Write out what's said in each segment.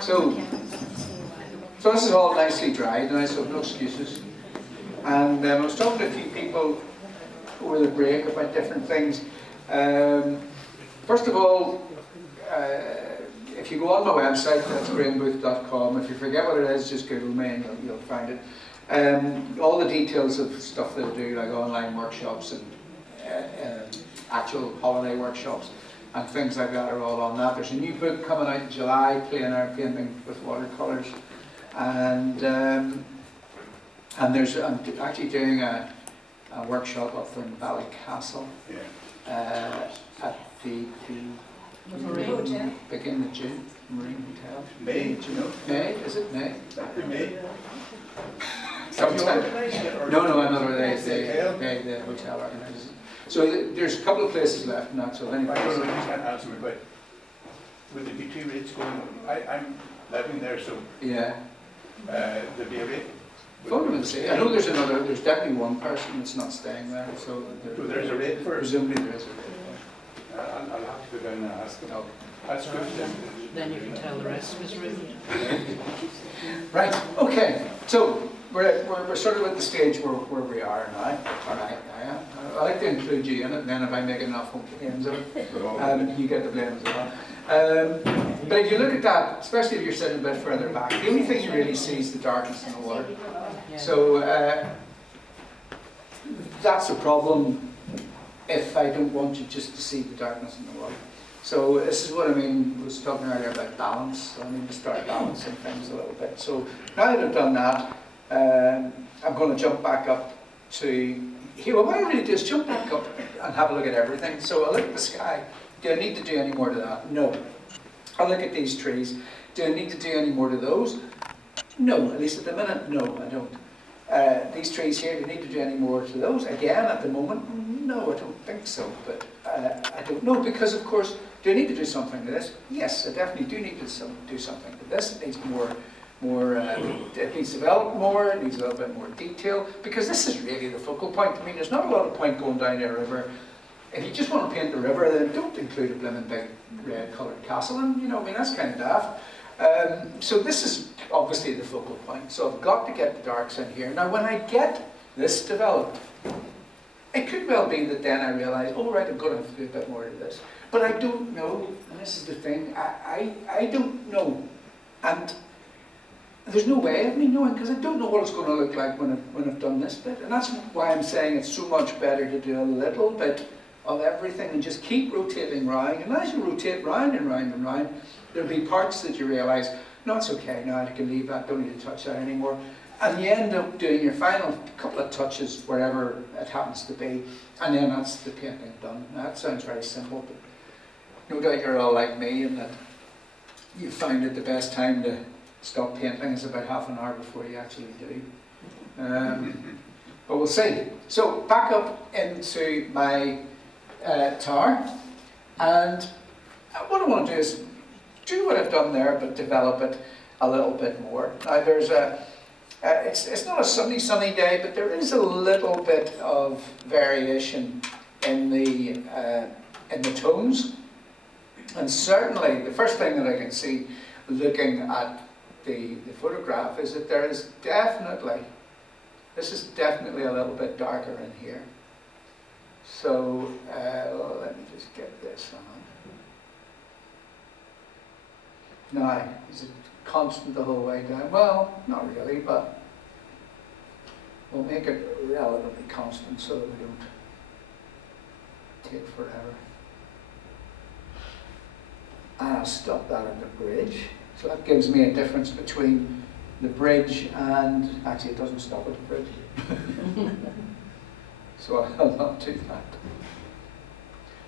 So this is all nicely dried now, so no excuses. And I was talking to a few people over the break about different things. First of all, if you go on my website, that's G.Booth.com. If you forget what it is, just Google me and you'll find it. All the details of stuff that I do, like online workshops and actual holiday workshops and things like that, are all on that. There's a new book coming out in July, Plein Air Painting with Watercolours, and I'm actually doing a workshop up in Ballycastle at the beginning of June, Marine Hotel. May? May? Is it May? May? Sometime. No, another day. The hotel organises. So there's a couple of places left now. So anyway. I don't know if you can answer me, but would there be 2 rates going on? I'm living there, so yeah. There'd be a rate. Fundamentally, I know there's definitely one person that's not staying there. So there's a rate for it? Presumably there is a rate. I'll have to go down and ask them. Okay. That's good. Then you can tell the rest of his route. Right, okay. So we're sort of at the stage where we are now. All right, I like to include you in it, and then if I make enough games of it, you get the blame as well. But if you look at that, especially if you're sitting a bit further back, the only thing you really see is the darkness in the water. Yeah. So that's a problem if I don't want you just to see the darkness in the water. So this is what I was talking earlier about balance. So I need to start balancing things a little bit. So now that I've done that, I'm going to jump back up to here. Well, what I really do is jump back up and have a look at everything. So I look at the sky. Do I need to do any more to that? No. I look at these trees. Do I need to do any more to those? No, at least at the minute, no, I don't. These trees here, do I need to do any more to those? Again, at the moment, no, I don't think so. But I don't know, because of course, do I need to do something to this? Yes, I definitely do need to do something to this. It needs it needs developed more, it needs a little bit more detail, because this is really the focal point. I mean, there's not a lot of point going down a river. If you just want to paint the river, then don't include a blimmin' big red coloured castle, and that's kind of daft. So this is obviously the focal point. So I've got to get the darks in here. Now when I get this developed, it could well be that then I realise, oh right, I'm going to have to do a bit more of this. But I don't know, and this is the thing, I don't know. And there's no way of me knowing, because I don't know what it's going to look like when I've done this bit. And that's why I'm saying it's so much better to do a little bit of everything and just keep rotating round. And as you rotate round and round and round, there'll be parts that you realise, no, it's okay now, I can leave that, don't need to touch that anymore. And you end up doing your final couple of touches wherever it happens to be, and then that's the painting done. Now, that sounds very simple, but no doubt you're all like me in that you find that the best time to stop painting is about half an hour before you actually do. But we'll see. So back up into my tower, and what I want to do is do what I've done there, but develop it a little bit more. Now there's it's not a sunny day, but there is a little bit of variation in the tones, and certainly the first thing that I can see looking at the photograph is that there is this is definitely a little bit darker in here. So let me just get this on. Now, is it constant the whole way down? Well, not really, but we'll make it relatively constant so that we don't take forever. And I'll stop that at the bridge. So that gives me a difference between the bridge and, actually it doesn't stop at the bridge. So I'll not do that.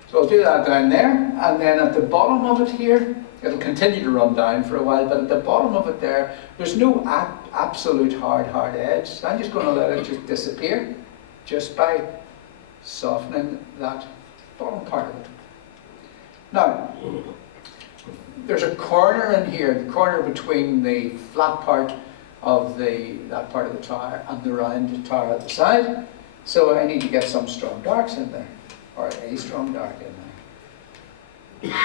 So I'll do that down there, and then at the bottom of it here, it'll continue to run down for a while, but at the bottom of it there's no absolute hard edge. So I'm just going to let it just disappear, just by softening that bottom part of it. Now, there's a corner in here, the corner between the flat part of that part of the tower and the round tower at the side. So I need to get some strong darks in there, or a strong dark in there.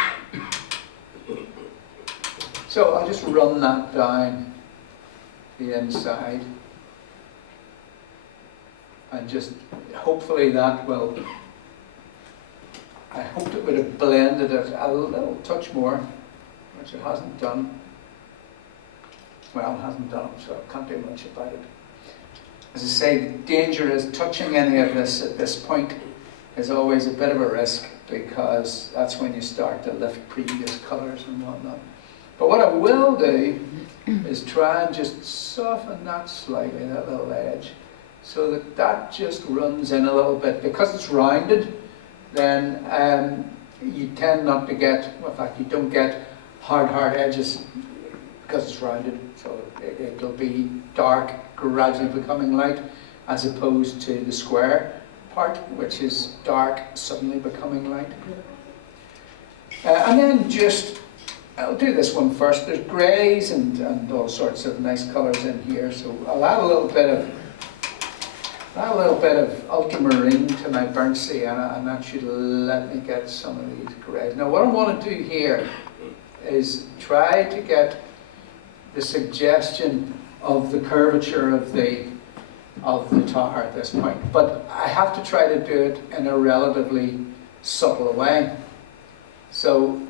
So I'll just run that down the inside. And just, hopefully that will, I hoped it would have blended it a little touch more, which it hasn't done. Well, it hasn't done, so I can't do much about it. As I say, the danger is touching any of this at this point is always a bit of a risk, because that's when you start to lift previous colours and whatnot. But what I will do is try and just soften that slightly, that little edge, so that that just runs in a little bit. Because it's rounded, then you tend not to get, in fact you don't get hard edges because it's rounded. So it'll be dark, gradually becoming light, as opposed to the square part, which is dark, suddenly becoming light. And then just, I'll do this one first. There's greys and all sorts of nice colours in here, so I'll add a little bit of ultramarine to my burnt sienna, and that should let me get some of these greys. Now what I want to do here is try to get the suggestion of the curvature of the tower at this point, but I have to try to do it in a relatively subtle way. So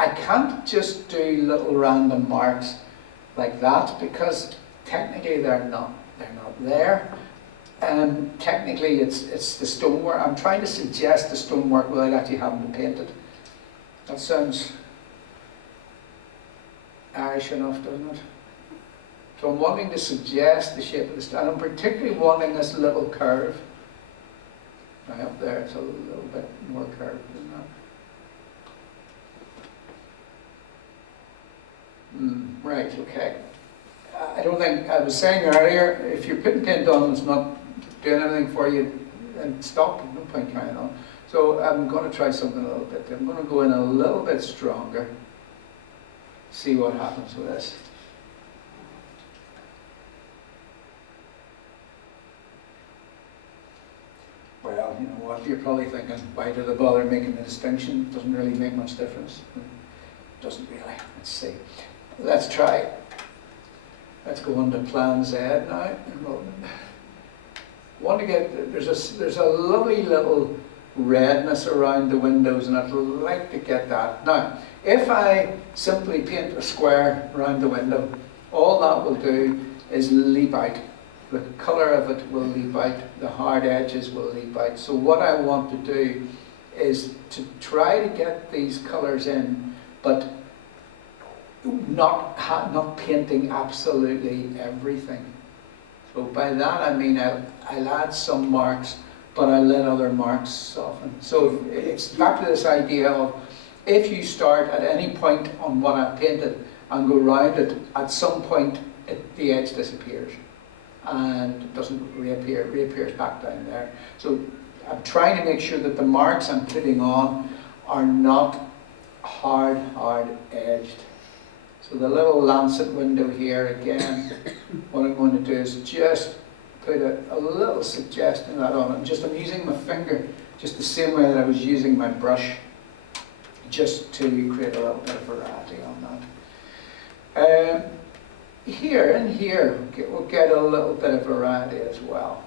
I can't just do little random marks like that, because technically they're not there. Technically it's the stonework. I'm trying to suggest the stonework without actually having to paint it. That sounds Irish enough, doesn't it? So I'm wanting to suggest the shape of the stone. I'm particularly wanting this little curve. Now up there it's a little bit more curved than that. Right, okay. I don't think, I was saying earlier, if you're putting paint on it's not doing anything for you, then stop, no point carrying on. So I'm going to try something a little bit. I'm going to go in a little bit stronger, see what happens with this. Well, you know what, you're probably thinking, why do they bother making the distinction? It doesn't really make much difference. It doesn't really. Let's see. Let's try. Let's go on to Plan Z now. We'll want to get, there's a lovely little redness around the windows, and I'd like to get that. Now, if I simply paint a square around the window, all that will do is leap out. The colour of it will leap out, the hard edges will leap out. So what I want to do is to try to get these colours in, but not painting absolutely everything. So by that I mean I'll add some marks, but I'll let other marks soften. So it's back to this idea of, if you start at any point on what I've painted and go round it, at some point the edge disappears and it doesn't reappear, it reappears back down there. So I'm trying to make sure that the marks I'm putting on are not hard edged. So the little lancet window here, again, what I'm going to do is just put a little suggestion of that on it. I'm using my finger, just the same way that I was using my brush, just to create a little bit of variety on that. Here and here, we'll get a little bit of variety as well.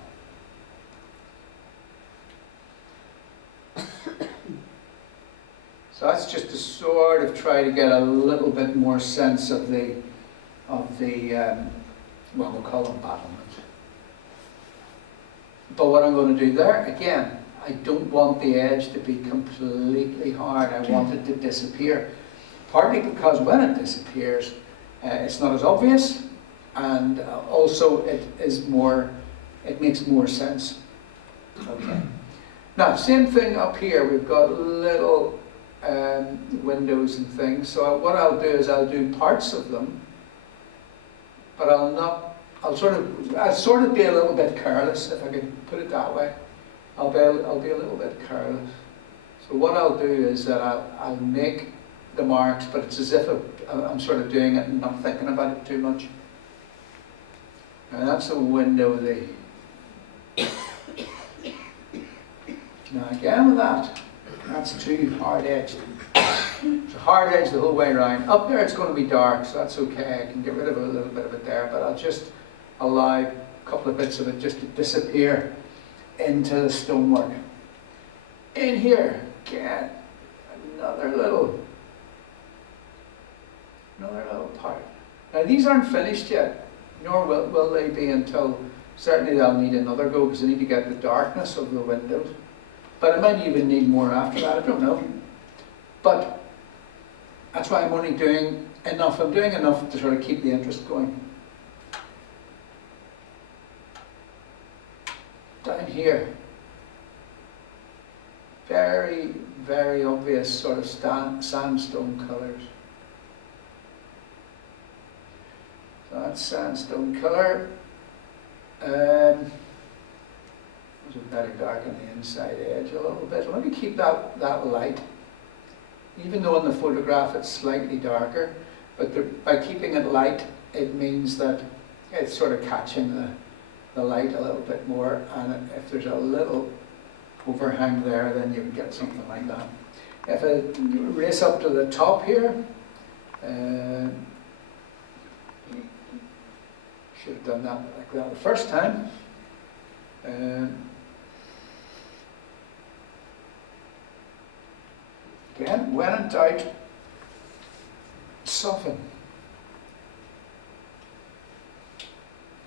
So that's just to sort of try to get a little bit more sense of the well, we'll call them battlements. But what I'm going to do there, again, I don't want the edge to be completely hard. I want it to disappear. Partly because when it disappears, it's not as obvious, and also it makes more sense. Okay. Now, same thing up here. We've got little windows and things. So what I'll do is I'll do parts of them, but I'll sort of be a little bit careless, if I can put it that way. I'll be a little bit careless. So what I'll do is that I'll make the marks, but it's as if I'm sort of doing it and not thinking about it too much. And that's a window Now again with that's too hard edged. It's a hard edge the whole way around. Up there it's going to be dark, so that's okay. I can get rid of a little bit of it there, but I'll just allow a couple of bits of it just to disappear into the stonework. In here, again, another little part. Now these aren't finished yet, nor will they be until, certainly they'll need another go because they need to get the darkness of the windows. But I might even need more after that, I don't know. But that's why I'm only doing enough. I'm doing enough to sort of keep the interest going. Down here, very, very obvious sort of sandstone colours. So that's sandstone colour. There's a better dark on the inside edge a little bit. Let me keep that light. Even though in the photograph it's slightly darker, but by keeping it light, it means that it's sort of catching the light a little bit more, and if there's a little overhang there, then you can get something like that. If I race up to the top here, should have done that like that the first time. Again, when in doubt, soften.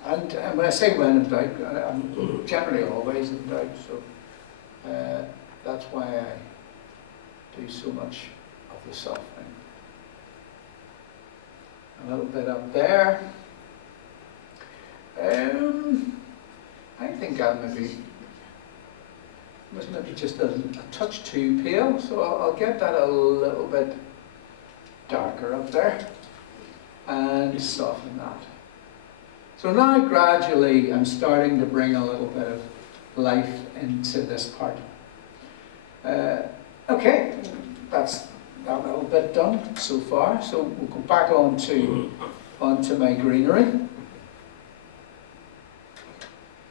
And when I say when in doubt, I'm generally always in doubt, so that's why I do so much of the softening. A little bit up there. I think I'll maybe just a touch too pale, so I'll get that a little bit darker up there and soften that. So now gradually I'm starting to bring a little bit of life into this part. Okay, that's that little bit done so far. So we'll go back onto my greenery.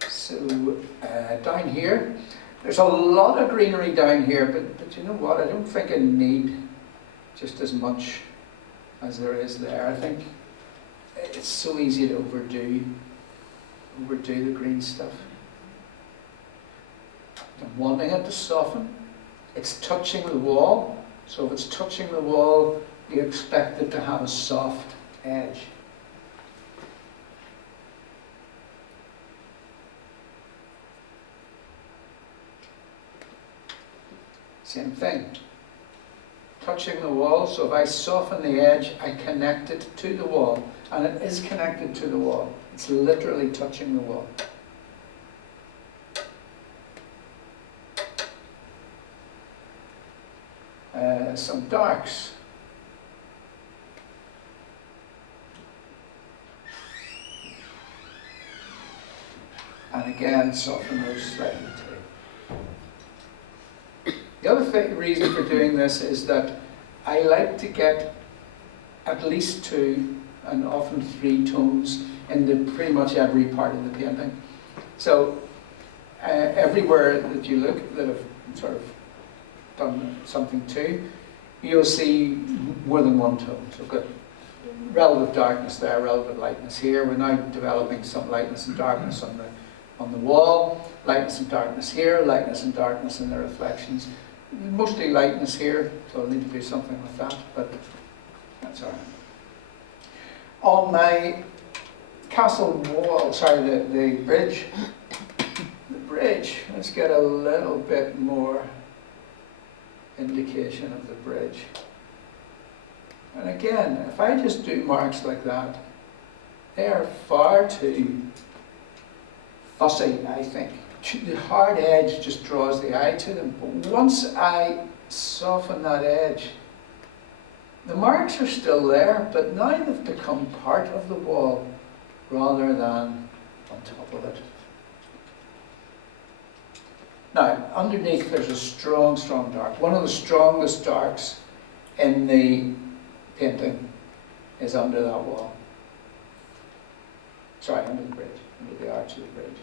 So down here, there's a lot of greenery down here, but you know what? I don't think I need just as much as there is there. I think it's so easy to overdo the green stuff. I'm wanting it to soften. It's touching the wall, so if it's touching the wall, you expect it to have a soft edge. Same thing. Touching the wall, so if I soften the edge, I connect it to the wall. And it is connected to the wall. It's literally touching the wall. Some darks. And again, soften those slightly too. The other reason for doing this is that I like to get at least 2 and often 3 tones into pretty much every part of the painting. So everywhere that you look that I've sort of done something to, you'll see more than 1 tone. So we've got relative darkness there, relative lightness here. We're now developing some lightness and darkness on the wall, lightness and darkness here, lightness and darkness in the reflections. Mostly lightness here, so I'll need to do something with that, but that's all right. On my castle wall, sorry, the bridge, let's get a little bit more indication of the bridge. And again, if I just do marks like that, they are far too fussy, I think. The hard edge just draws the eye to them. But once I soften that edge, the marks are still there, but now they've become part of the wall rather than on top of it. Now, underneath there's a strong, strong dark. One of the strongest darks in the painting is under that wall. Sorry, under the bridge, under the arch of the bridge.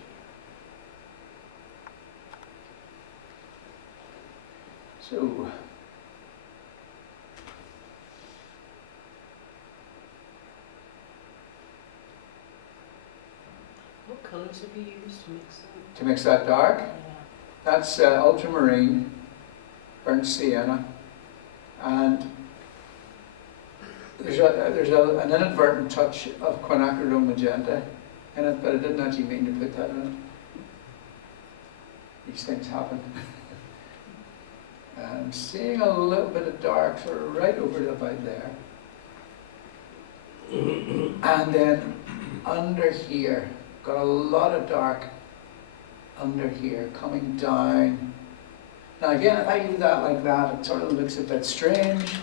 So, colours have you used to mix that? to mix that dark. Yeah. That's ultramarine, burnt sienna, and there's an inadvertent touch of quinacridone magenta in it, but I didn't actually mean to put that in it. These things happen. I'm seeing a little bit of dark sort of right over about there. And then under here, got a lot of dark under here coming down. Now again, if I do that like that, it sort of looks a bit strange,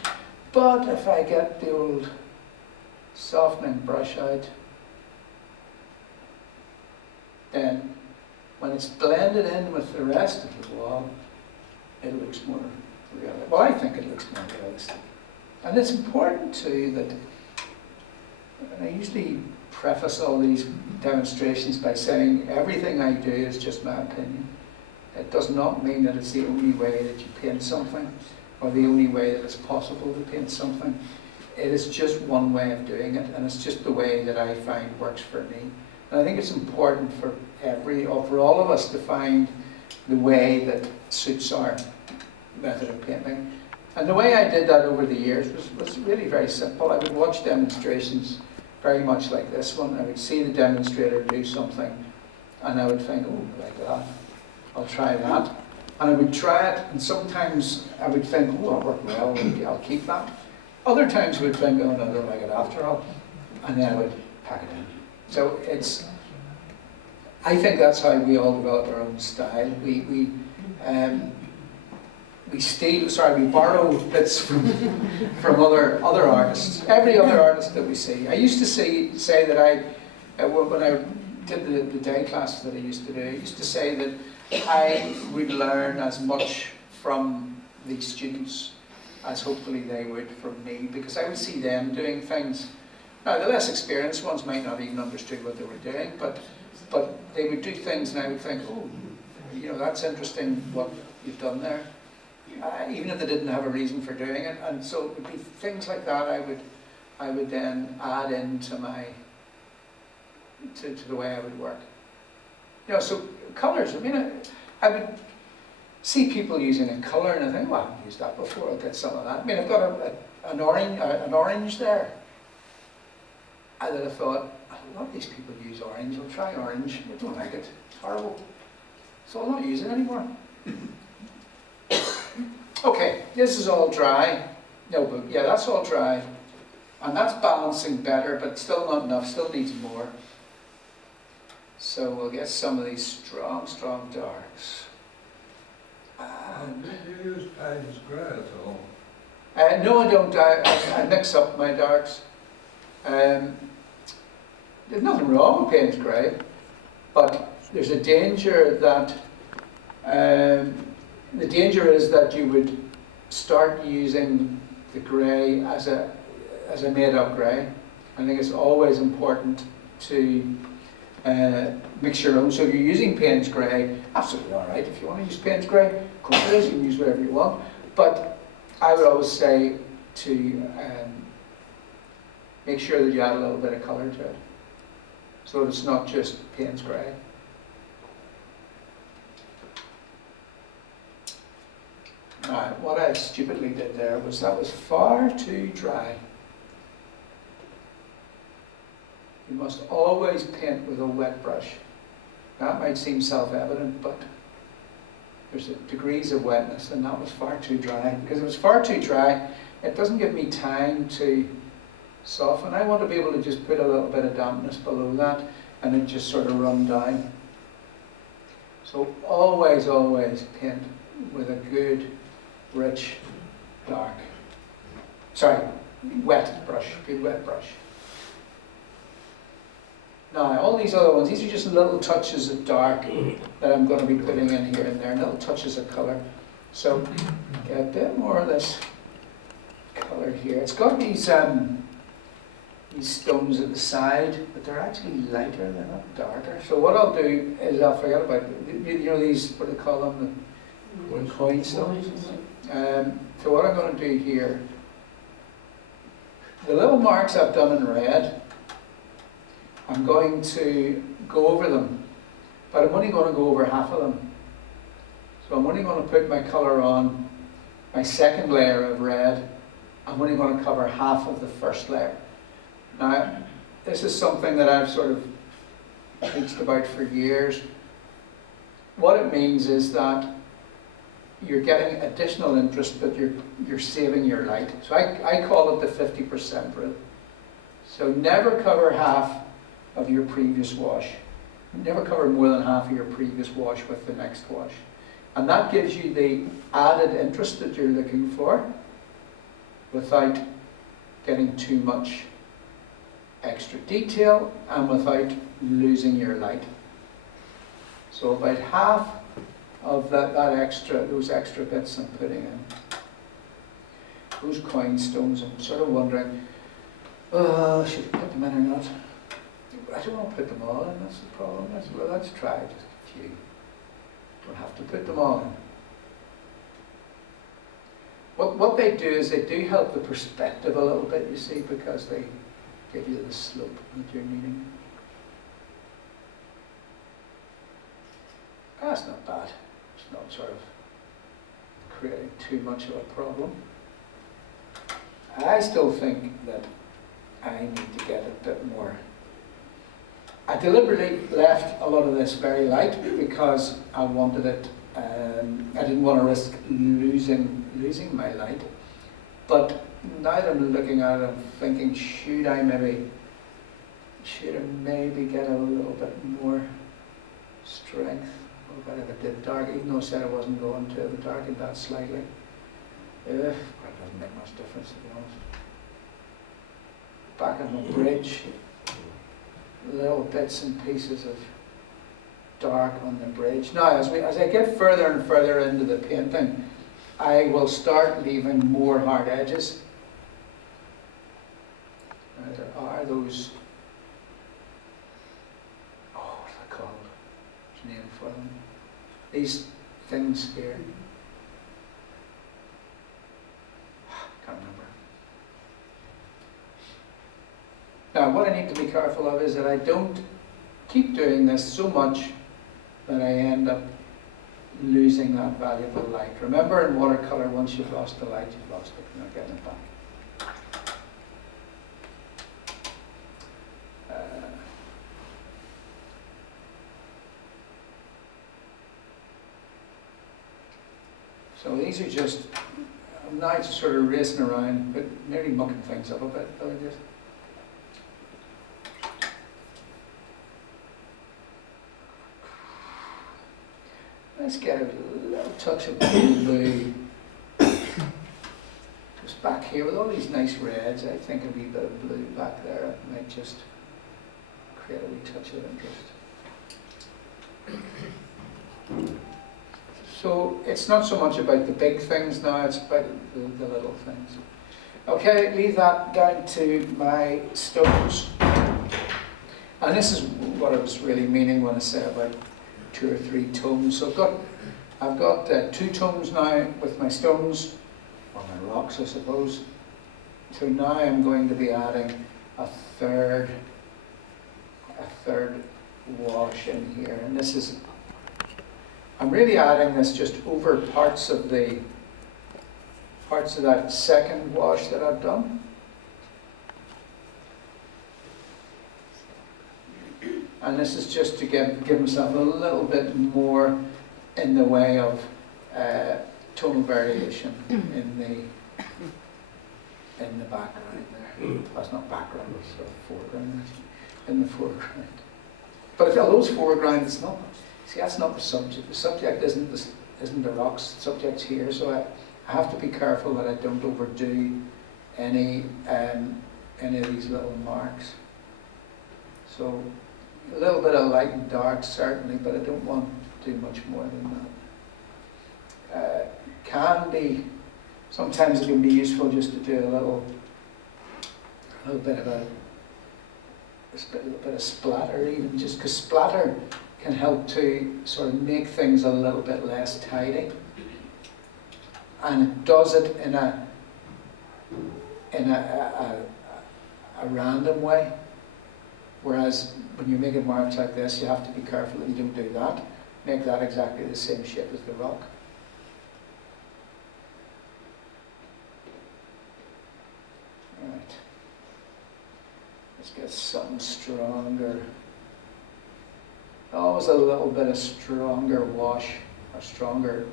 but if I get the old softening brush out, then when it's blended in with the rest of the wall, it looks more realistic. Well, I think it looks more realistic. And it's important too that, and I usually preface all these demonstrations by saying everything I do is just my opinion. It does not mean that it's the only way that you paint something, or the only way that it's possible to paint something. It is just one way of doing it, and it's just the way that I find works for me. And I think it's important for all of us to find the way that suits our method of painting. And the way I did that over the years was really very simple. I would watch demonstrations very much like this one. I would see the demonstrator do something, and I would think, oh, like that, I'll try that. And I would try it, and sometimes I would think, oh, that worked well, I'll keep that. Other times I would think, oh, no, I don't like it after all, and then I would pack it in. So I think that's how we all develop our own style. We borrow bits from other artists. Every other artist that we see. I used to say that when I did the day classes that I used to do, I used to say that I would learn as much from the students as hopefully they would from me, because I would see them doing things. Now, the less experienced ones might not even understood what they were doing, but they would do things and I would think, oh, that's interesting what you've done there. Even if they didn't have a reason for doing it. And so it would be things like that I would then add into to the way I would work. So colours, I would see people using a colour and I think, well, I haven't used that before, I'll get some of that. I've got an orange there. And then I thought, a lot of these people use orange, I'll try orange. I don't like it, it's horrible. So I'll not use it anymore. Okay, this is all dry. No, but yeah, that's all dry. And that's balancing better, but still not enough, still needs more. So we'll get some of these strong darks. Did you use Payne's grey at all? No, I don't. I mix up my darks. There's nothing wrong with Payne's grey, but there's a danger that the danger is that you would start using the grey as a made-up grey. I think it's always important to mix your own. So if you're using Payne's grey, absolutely all right. If you want to use Payne's grey, of course it is. You can use whatever you want. But I would always say to make sure that you add a little bit of colour to it, so it's not just Payne's grey. Now, what I stupidly did there was that was far too dry. You must always paint with a wet brush. That might seem self-evident, but there's degrees of wetness, and that was far too dry. Because it was far too dry, it doesn't give me time to soften. I want to be able to just put a little bit of dampness below that, and it just sort of run down. So always paint with a good, rich, dark. Sorry, wet brush, good wet brush. Now, all these other ones, these are just little touches of dark that I'm going to be putting in here and there, little touches of colour. So, get a bit more of this colour here. It's got these stones at the side, but they're actually lighter, they're not darker. So what I'll do is I'll forget about, these, what do they call them, the coin stones. So what I'm going to do here, the little marks I've done in red, I'm going to go over them, but I'm only going to go over half of them. So I'm only going to put my colour on my second layer of red. I'm only going to cover half of the first layer. Now, this is something that I've sort of preached about for years. What it means is that you're getting additional interest, but you're saving your light. So I call it the 50% rule. So never cover half of your previous wash. Never cover more than half of your previous wash with the next wash. And that gives you the added interest that you're looking for without getting too much extra detail and without losing your light. So about half of those extra bits I'm putting in. Those coin stones, I'm sort of wondering, should I put them in or not? I don't want to put them all in, that's the problem. Well, let's try just a few. Don't have to put them all in. What they do is they do help the perspective a little bit, you see, because they give you the slope that you're needing. That's not bad. It's not sort of creating too much of a problem. I still think that I need to get a bit more. I deliberately left a lot of this very light because I wanted it, I didn't want to risk losing my light. But now that I'm looking at it, I'm thinking, should I maybe get a little bit more strength? What about if I did dark, even though I said I wasn't going to, if I darkened that slightly? It doesn't make much difference, to be honest. Back on the bridge, little bits and pieces of dark on the bridge. Now, as I get further and further into the painting, I will start leaving more hard edges. Now, there are those, what are they called? There's a name for them. These things here. Can't remember. Now, what I need to be careful of is that I don't keep doing this so much that I end up losing that valuable light. Remember, in watercolour, once you've lost the light, you've lost it. You're not getting it back. So these are just, I'm now just sort of racing around, but nearly mucking things up a bit. Let's get a little touch of blue. Just back here with all these nice reds, I think a wee bit of blue back there might just create a wee touch of interest. So it's not so much about the big things now, it's about the little things. Okay, leave that down to my stones. And this is what I was really meaning when I said about 2 or 3 tomes. So I've got 2 tomes now with my stones, or my rocks I suppose. So now I'm going to be adding a third wash in here. And this is, I'm really adding this just over parts of that second wash that I've done. And this is just to give myself a little bit more in the way of tonal variation in the background there. That's not background, it's foreground, in the foreground. But if although it's foreground, it's not. See, that's not the subject. The subject isn't the rocks. The subject's here, so I have to be careful that I don't overdo any of these little marks. So a little bit of light and dark certainly, but I don't want to do much more than that. Sometimes it can be useful just to do a little bit of a little bit of splatter, even just because splatter can help to sort of make things a little bit less tidy, and it does it in a random way. Whereas when you're making marks like this, you have to be careful that you don't do that. Make that exactly the same shape as the rock. Right. Let's get something stronger. Always a little bit of stronger wash or stronger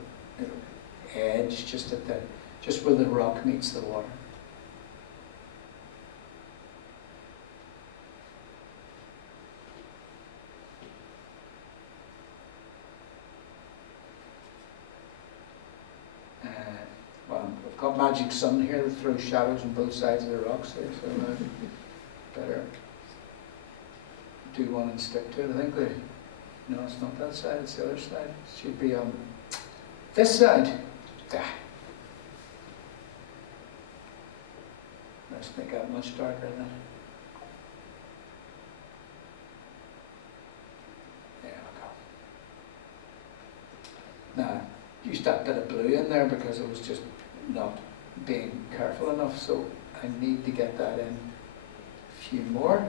edge just where the rock meets the water. Well, I've got magic sun here that throws shadows on both sides of the rocks there, so better do one and stick to it. I think no, it's not that side, it's the other side. It should be on this side. Ah. Let's make that much darker then. There we go. Now, used that bit of blue in there because it was just not being careful enough, so I need to get that in a few more.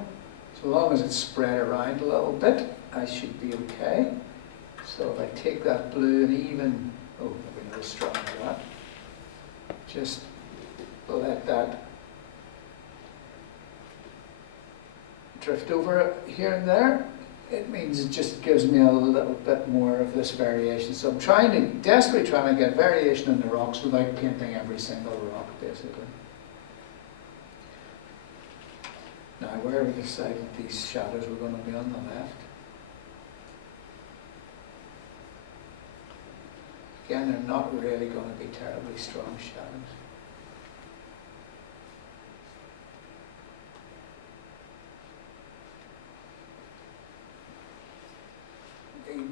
So long as it's spread around a little bit, I should be okay. So if I take that blue and even, oh, maybe not as strong as that, just let that drift over here and there, it means it just gives me a little bit more of this variation. So I'm desperately trying to get variation in the rocks without painting every single rock, basically. Now, where we decided these shadows were going to be on the left. Again, they're not really going to be terribly strong shadows.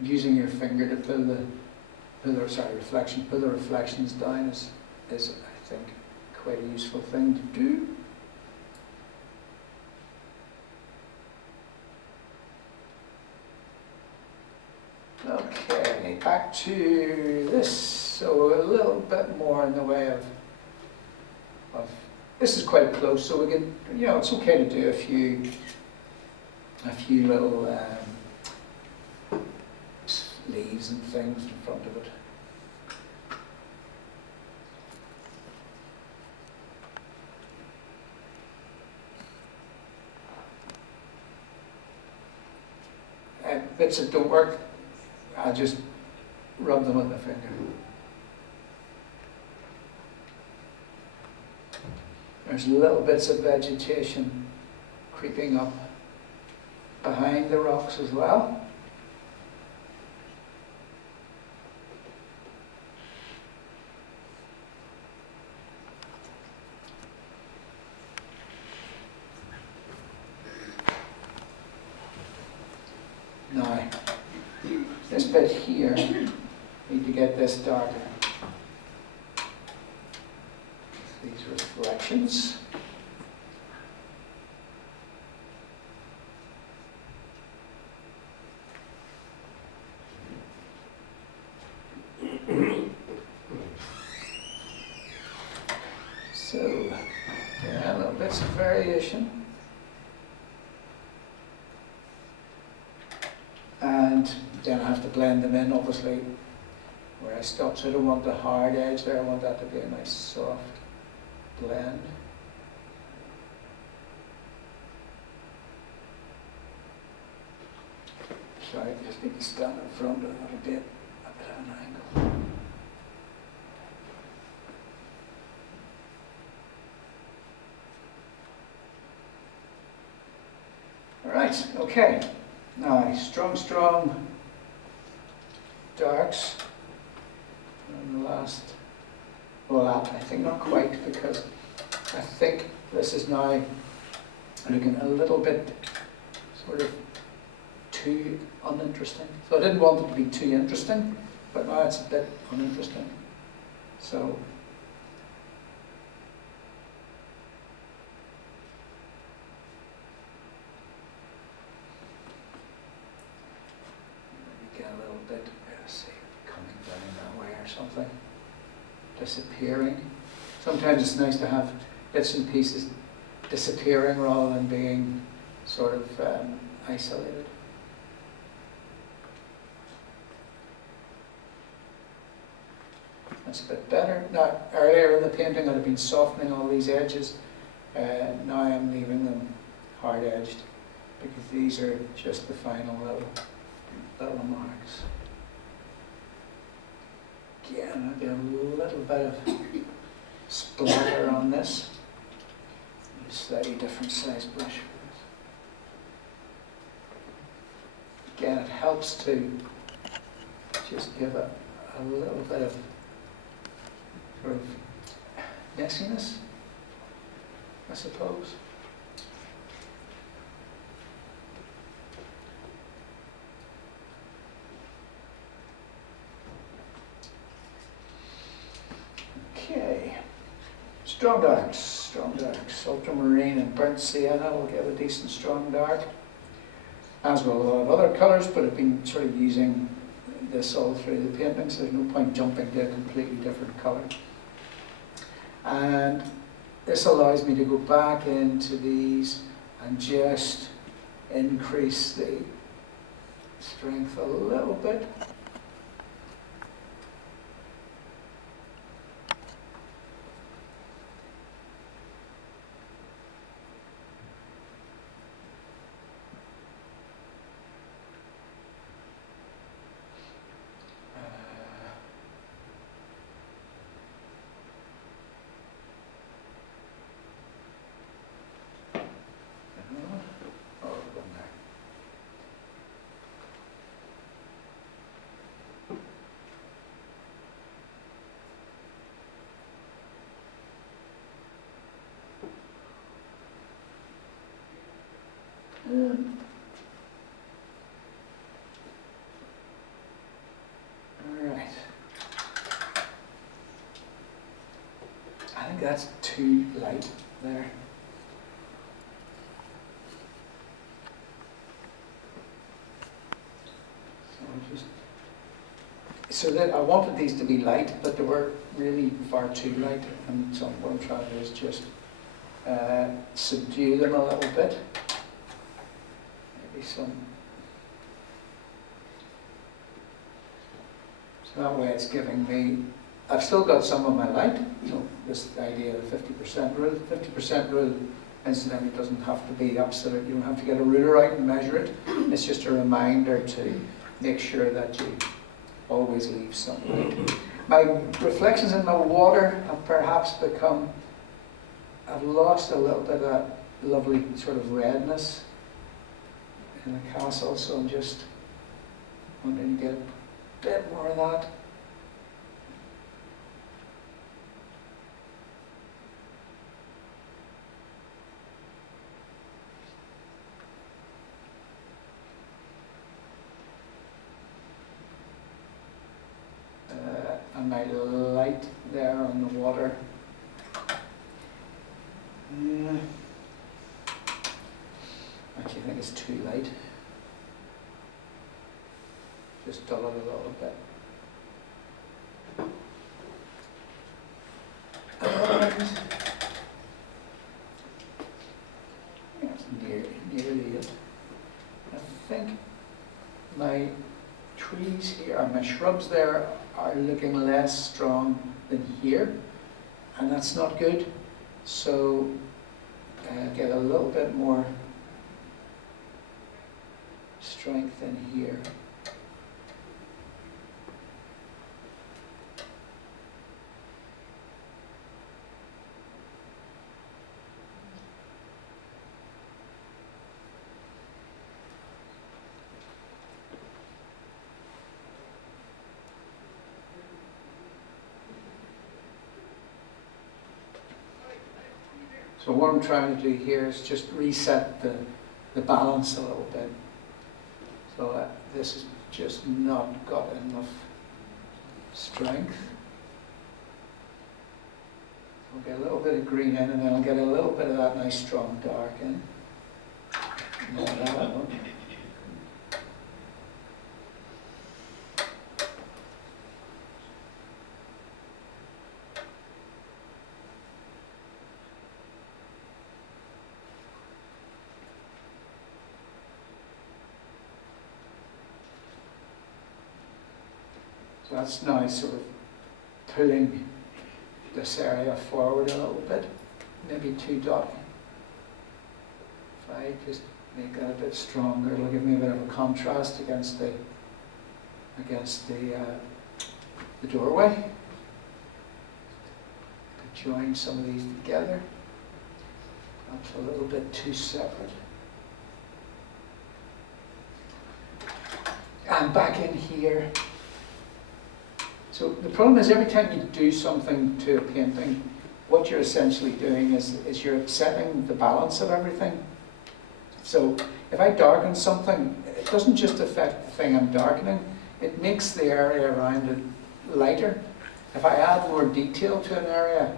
Using your finger to pull the reflections down is I think quite a useful thing to do. Okay, back to this. So a little bit more in the way of this is quite close, so we can, it's okay to do a few little leaves and things in front of it. And bits that don't work, I just rub them with my finger. There's little bits of vegetation creeping up behind the rocks as well. Now, this bit here, need to get this darker. These reflections. So, yeah, little bits of variation. And then I have to blend them in, obviously, where I stop. So I don't want the hard edge there, I want that to be a nice soft blend. Sorry, I just need to stand in front of it a bit of an angle. All right, okay. Now, strong darks. And the last, well, I think not quite, because I think this is now looking a little bit sort of too uninteresting. So I didn't want it to be too interesting, but now it's a bit uninteresting. So get a little bit, let's see, coming down that way or something, disappearing. Sometimes it's nice to have bits and pieces disappearing rather than being sort of isolated. That's a bit better. Now, earlier in the painting I'd have been softening all these edges. Now I'm leaving them hard edged because these are just the final little marks. Again, I'll get a little bit of splatter on this. Use a slightly different size brush for this. Again, it helps to just give it a little bit of sort of messiness, I suppose. Okay, strong darks, ultramarine and burnt sienna will give a decent strong dark, as will a lot of other colours, but I've been sort of using this all through the painting, so there's no point jumping to a completely different colour. And this allows me to go back into these and just increase the strength a little bit. Alright. I think that's too light there. So that I wanted these to be light, but they were really far too light, and so what I'm trying to do is just subdue them a little bit. Maybe some. So that way it's giving me, I've still got some of my light, so this idea of the 50% rule. 50% rule, incidentally, doesn't have to be absolute. You don't have to get a ruler out and measure it. It's just a reminder to make sure that you always leave some light. My reflections in my water have perhaps become, I've lost a little bit of that lovely sort of redness in the castle, so I'm just wanting to get a bit more of that. And my light there on the water. Actually, I think it's too light. Just dull it a little bit. That's nearly it. I think my trees here, or my shrubs there, are looking less strong than here, and that's not good. So get a little bit more strength in here. So what I'm trying to do here is just reset the balance a little bit. So this has just not got enough strength. I'll get a little bit of green in, and then I'll get a little bit of that nice strong dark in. Now that one. So that's now sort of pulling this area forward a little bit, maybe 2 dotting. If I just make that a bit stronger, it'll give me a bit of a contrast against the doorway. Could join some of these together. That's a little bit too separate. And back in here. So the problem is every time you do something to a painting, what you're essentially doing is you're upsetting the balance of everything. So if I darken something, it doesn't just affect the thing I'm darkening, it makes the area around it lighter. If I add more detail to an area,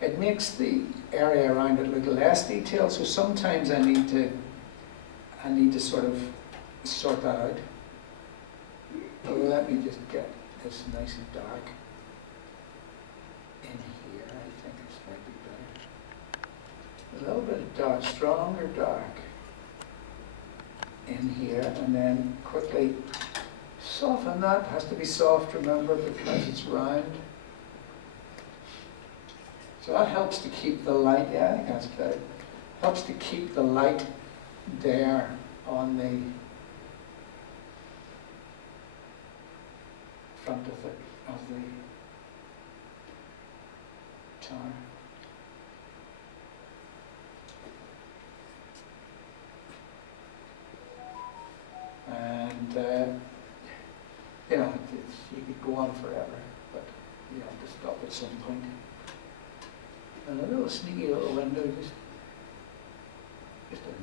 it makes the area around it look less detailed. So sometimes I need to sort of sort that out. Let me just get this nice and dark in here. I think this might be better. A little bit of dark, stronger dark in here, and then quickly soften that. It has to be soft, remember, because it's round. So that helps to keep the light, yeah, I think that's better. Helps to keep the light there on the front of the tower. And you know, you could go on forever, but you have to stop at some point. And a little sneaky little window just in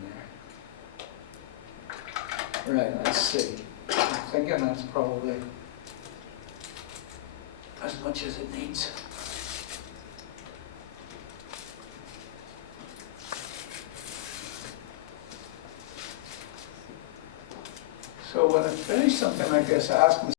there. Right, let's see. I'm thinking that's probably as much as it needs. So when I finish something like this, I ask myself,